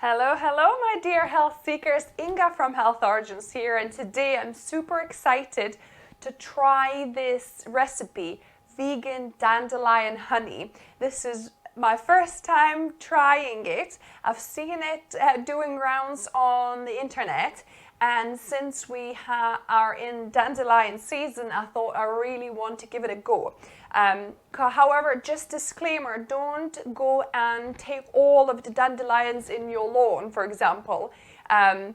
Hello, hello, my dear health seekers. Inga from Health Origins here, and today I'm super excited to try this recipe, Vegan Dandelion Honey. This is my first time trying it. I've seen it doing rounds on the internet, and since we are in dandelion season, I thought I really want to give it a go. However, just disclaimer, don't go and take all of the dandelions in your lawn, for example. I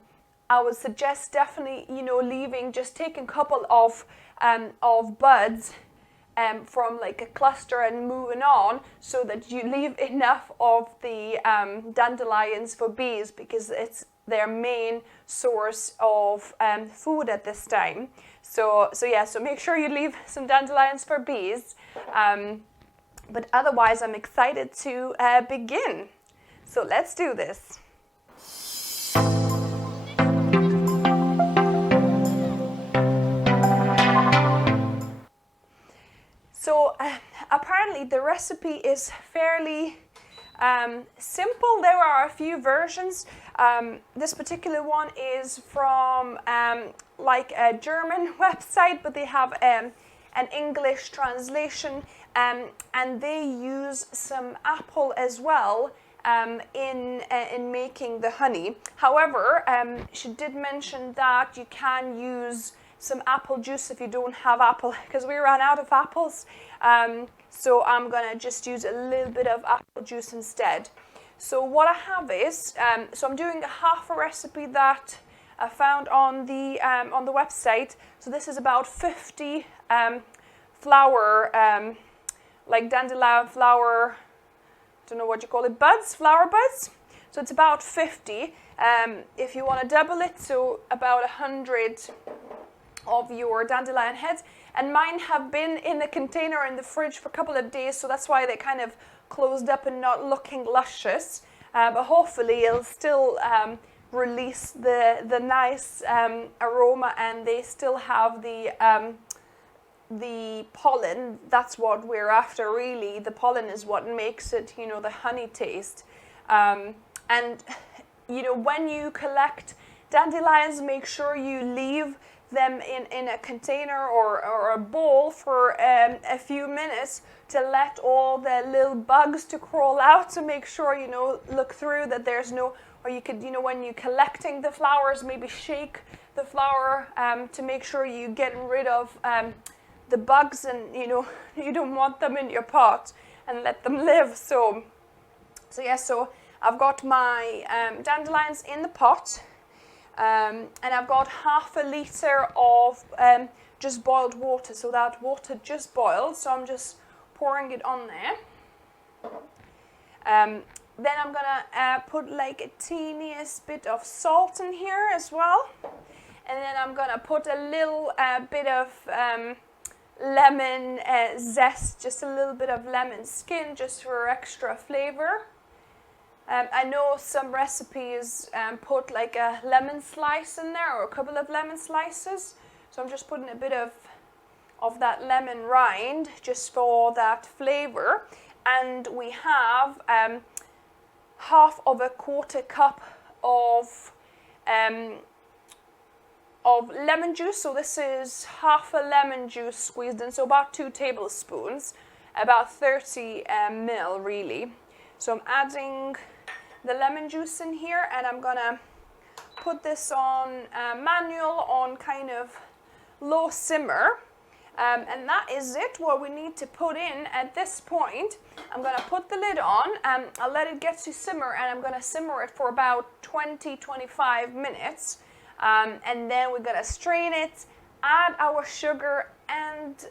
would suggest definitely, just taking a couple of buds from like a cluster and moving on, so that you leave enough of the dandelions for bees, because it's their main source of food at this time. So make sure you leave some dandelions for bees. But otherwise, I'm excited to begin. So let's do this. So apparently the recipe is fairly simple. There are a few versions. This particular one is from like a German website, but they have an English translation, and they use some apple as well in making the honey. However, she did mention that you can use some apple juice if you don't have apple, because we ran out of apples. So I'm gonna just use a little bit of apple juice instead. So what I have is, so I'm doing half a recipe that I found on the website. So this is about 50 flower, like dandelion flower, don't know what you call it, buds, flower buds. So it's about 50. If you want to double it, so about 100 of your dandelion heads. And mine have been in a container in the fridge for a couple of days, so that's why they kind of closed up and not looking luscious. But hopefully it'll still release the nice aroma, and they still have the pollen. That's what we're after, really. The pollen is what makes it, the honey taste. And when you collect dandelions, make sure you leave them in a container or a bowl for a few minutes to let all the little bugs to crawl out, to make sure, look through that there's no, or you could, when you're collecting the flowers, maybe shake the flower to make sure you're getting rid of the bugs, and you don't want them in your pot, and let them live. So I've got my dandelions in the pot. And I've got half a litre of just boiled water, so that water just boiled, so I'm just pouring it on there. Then I'm gonna put like a teeniest bit of salt in here as well, and then I'm gonna put a little bit of lemon zest, just a little bit of lemon skin, just for extra flavor. I know some recipes put like a lemon slice in there, or a couple of lemon slices. So I'm just putting a bit of that lemon rind just for that flavor. And we have half of a quarter cup of lemon juice. So this is half a lemon juice squeezed in, so about 2 tablespoons, about 30 ml really. So I'm adding the lemon juice in here, and I'm gonna put this on manual, on kind of low simmer, and that is it, what we need to put in at this point. I'm gonna put the lid on, and I'll let it get to simmer, and I'm gonna simmer it for about 20-25 minutes, and then we're gonna strain it, add our sugar and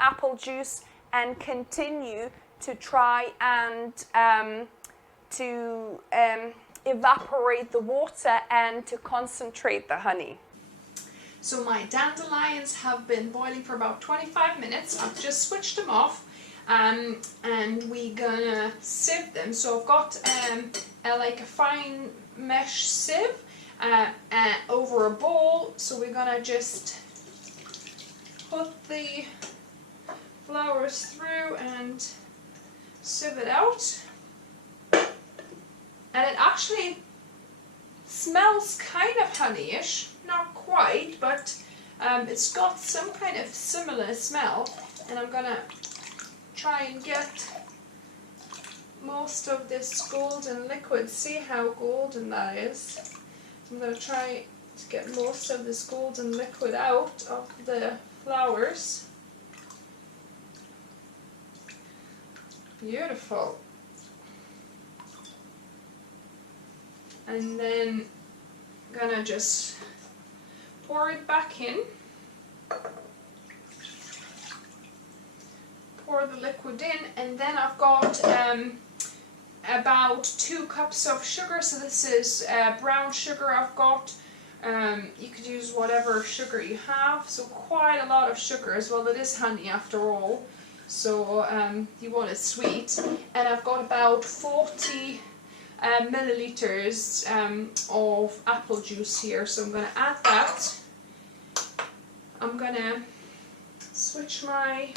apple juice, and continue to try and to evaporate the water and to concentrate the honey. So my dandelions have been boiling for about 25 minutes. I've just switched them off, and we're gonna sieve them. So I've got like a fine mesh sieve over a bowl. So we're gonna just put the flowers through and sieve it out. And it actually smells kind of honeyish, not quite, but it's got some kind of similar smell. And I'm gonna try and get most of this golden liquid. See how golden that is? So I'm gonna try to get most of this golden liquid out of the flowers. Beautiful. And then I'm gonna just pour it back in. Pour the liquid in, and then I've got about 2 cups of sugar. So this is brown sugar I've got. You could use whatever sugar you have, so quite a lot of sugar as well. It is honey after all, so you want it sweet. And I've got about 40 milliliters of apple juice here, so I'm going to add that. I'm going to switch my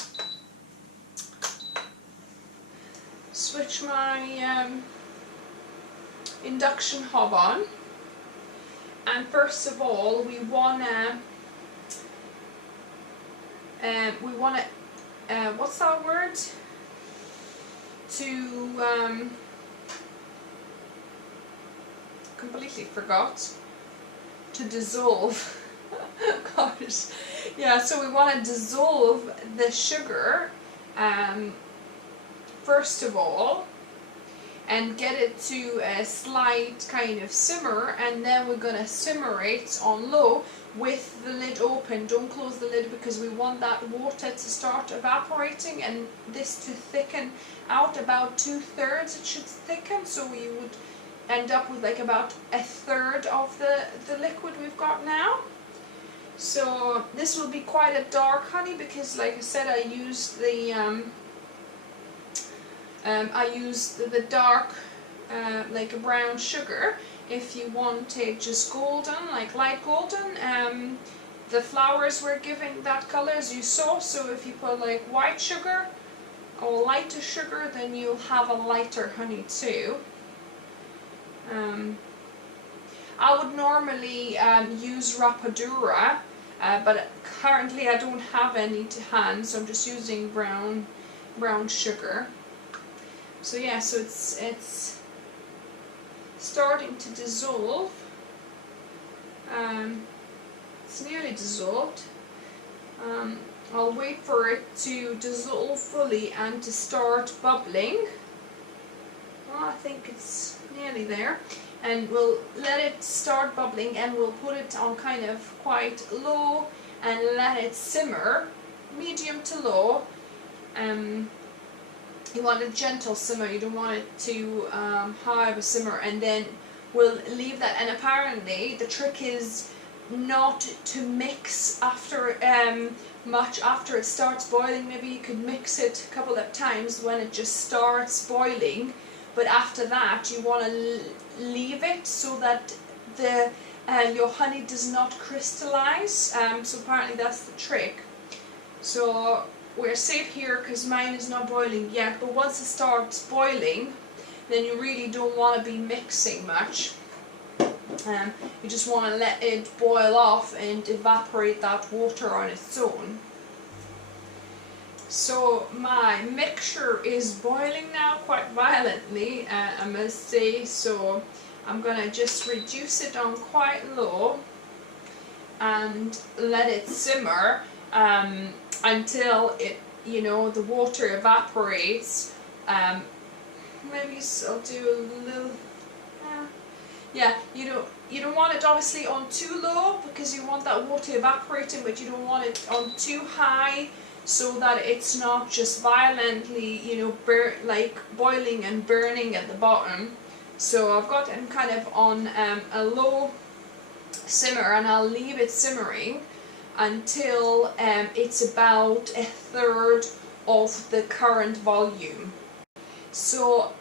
induction hob on. And first of all, we wanna what's that word? To completely forgot. To dissolve. Gosh, yeah. So we want to dissolve the sugar first of all, and get it to a slight kind of simmer, and then we're going to simmer it on low with the lid open. Don't close the lid because we want that water to start evaporating and this to thicken out. About 2/3 it should thicken, so we would end up with like about 1/3 of the liquid we've got now. So this will be quite a dark honey because, like I said, I used the dark like a brown sugar. If you want it just golden, like light golden, the flowers were giving that color as you saw. So if you put like white sugar or lighter sugar, then you'll have a lighter honey too. I would normally use rapadura, but currently I don't have any to hand, so I'm just using brown sugar. So yeah, so it's starting to dissolve. It's nearly dissolved. I'll wait for it to dissolve fully and to start bubbling. Well, I think it's nearly there. And we'll let it start bubbling and we'll put it on kind of quite low and let it simmer, medium to low. You want a gentle simmer, you don't want it too high of a simmer, and then we'll leave that. And apparently the trick is not to mix after much after it starts boiling. Maybe you could mix it a couple of times when it just starts boiling, but after that you want to leave it so that your honey does not crystallize. So apparently that's the trick. So we're safe here because mine is not boiling yet, but once it starts boiling, then you really don't want to be mixing much. You just want to let it boil off and evaporate that water on its own. So my mixture is boiling now quite violently, I must say, so I'm going to just reduce it on quite low and let it simmer until it, the water evaporates. Maybe I'll do a little, yeah, you don't want it obviously on too low because you want that water evaporating, but you don't want it on too high so that it's not just violently, like boiling and burning at the bottom. So I've got it kind of on a low simmer, and I'll leave it simmering until it's about 1/3 of the current volume. So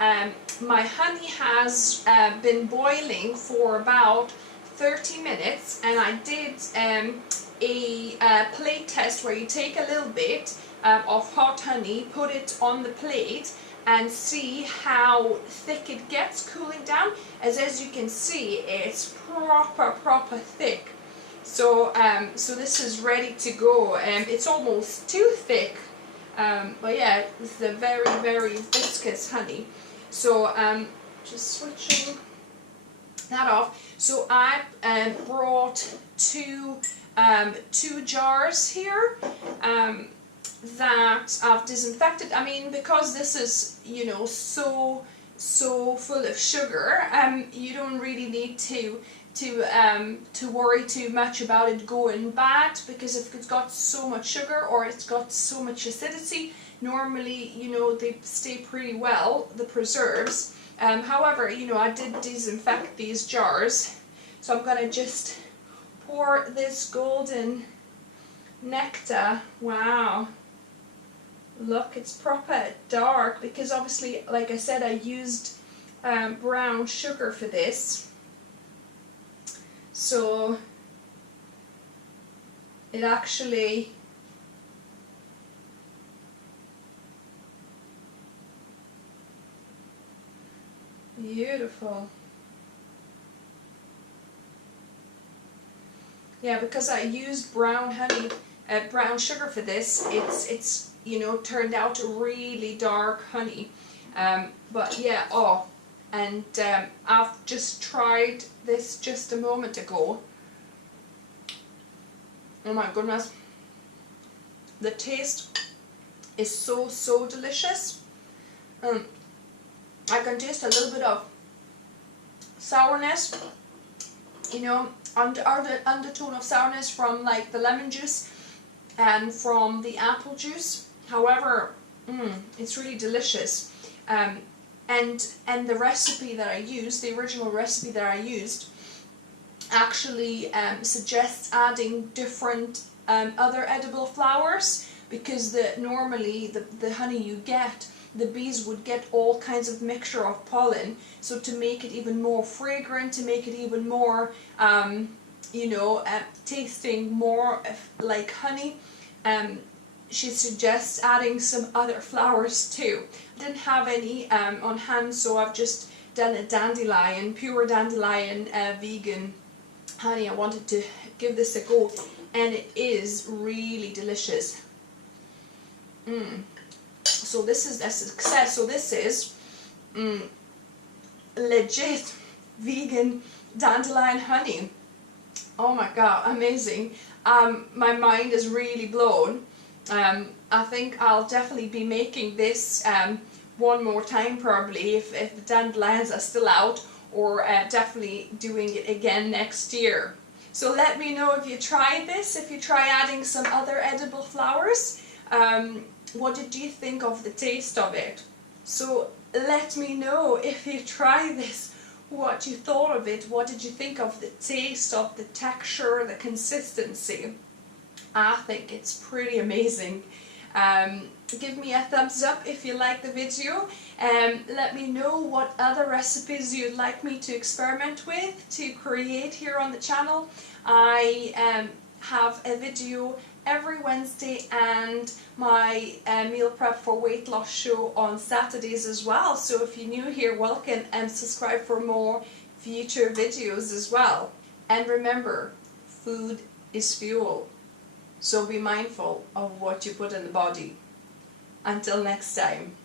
my honey has been boiling for about 30 minutes, and I did a plate test where you take a little bit of hot honey, put it on the plate, and see how thick it gets cooling down. As you can see, it's proper thick. So so this is ready to go. It's almost too thick, but yeah, it's a very viscous honey. So just switching that off. So I brought two jars here that I've disinfected. I mean, because this is, you know, so full of sugar, you don't really need to worry too much about it going bad, because if it's got so much sugar or it's got so much acidity, normally, you know, they stay pretty well, the preserves. However, you know, I did disinfect these jars, so I'm gonna just pour this golden nectar. Wow, look, it's proper dark, because obviously, like I said, I used brown sugar for this. So it actually beautiful. Yeah, because I used brown honey, brown sugar for this, it's you know, turned out really dark honey. But yeah, oh, and I've just tried this just a moment ago. Oh my goodness, the taste is so delicious. I can taste a little bit of sourness, you know, undertone of sourness from like the lemon juice and from the apple juice. However, it's really delicious. And the recipe that I used, the original recipe that I used, actually suggests adding different other edible flowers, because normally the honey you get, the bees would get all kinds of mixture of pollen. So to make it even more fragrant, to make it even more, you know, tasting more like honey, she suggests adding some other flowers too. I didn't have any on hand, so I've just done a dandelion, pure dandelion vegan honey. I wanted to give this a go, and it is really delicious. So this is a success. So this is legit vegan dandelion honey. Oh my god, amazing. My mind is really blown. I think I'll definitely be making this one more time, probably, if the dandelions are still out, or definitely doing it again next year. So let me know if you try this, if you try adding some other edible flowers. What did you think of the taste of it? So let me know if you try this, what you thought of it. What did you think of the taste, of the texture, the consistency? I think it's pretty amazing. Give me a thumbs up if you like the video. Let me know what other recipes you'd like me to experiment with, to create here on the channel. I have a video every Wednesday, and my meal prep for weight loss show on Saturdays as well. So if you're new here, welcome, and subscribe for more future videos as well. And remember, food is fuel. So be mindful of what you put in the body. Until next time.